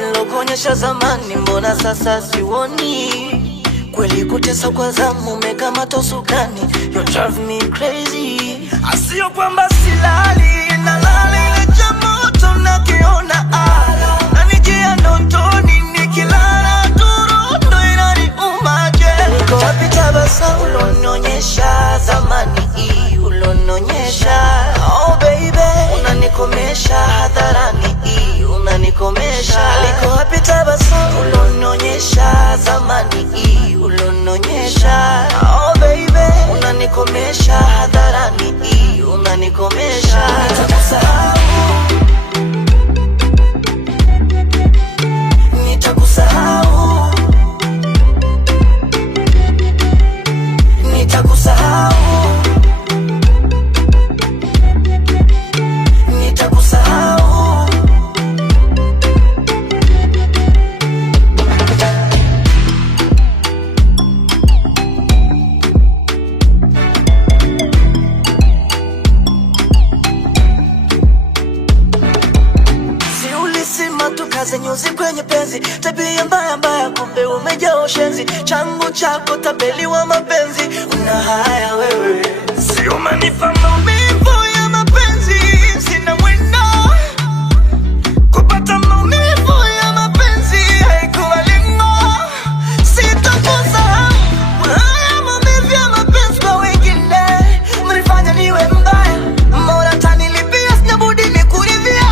wakati nilokuonyesha zamani, mbona sasa siwoni? Kweli kutesa kwa zamu, umekamata usukani, you drive me crazy. Asio kwamba silali, nalala ile cha moto nakiona nanijia ndotoni, nikilala turundo inaniumaje. Niko wapi tabasamu ulonionyesha zamani, ulonionyesha? Oh baby, unanikomesha hadharani, unanikomesha. Liko wapi tabasamu ulonionyesha zamani, ulonionyesha? Oh baby, unanikomesha hadharani, unanikomesha. Nitakusahau, nitakusahau, nitakusahau. Si ulisema tukaze nyuzi kwenye penzi, tabia mbaya mbaya, kumbe umejaa ushenzi. Changu chako tabeli wa mapenzi, una haya wewe. Si umenipa maumivu ya mapenzi, sina mwendo kupata maumivu ya mapenzi, haikuwa lengo. Sitakusahau haya maumivu ya mapenzi kwa wengine, mlifanya niwe mbaya, mbona tanilipia, sina budi nikuridhia.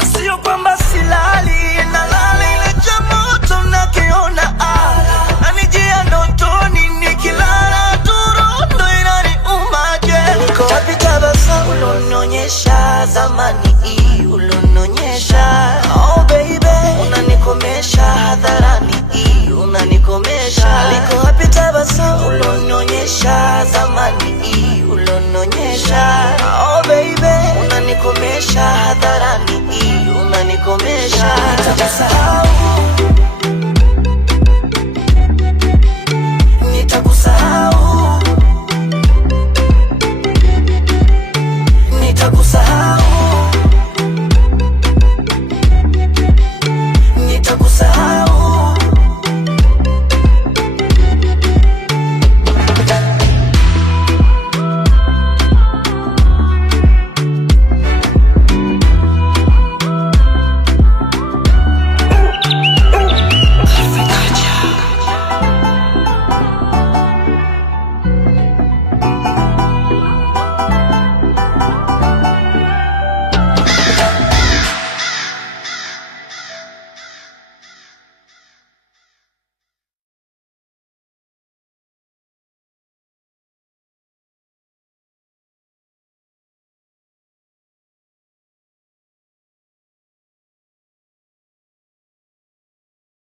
Asio kwamba silali, nalala ile cha moto nakiona nanijia ndotoni, nikilala turundo inaniumaje. Niko wapi tabasamu ulonionyesha zamani, ulonionyesha? Oh baby, unanikomesha hadharani, unanikomesha. Liko wapi tabasamu ulonionyesha zamani, ulonionyesha? Oh baby, unanikomesha hadharani, unanikomesha. Nitakusahau.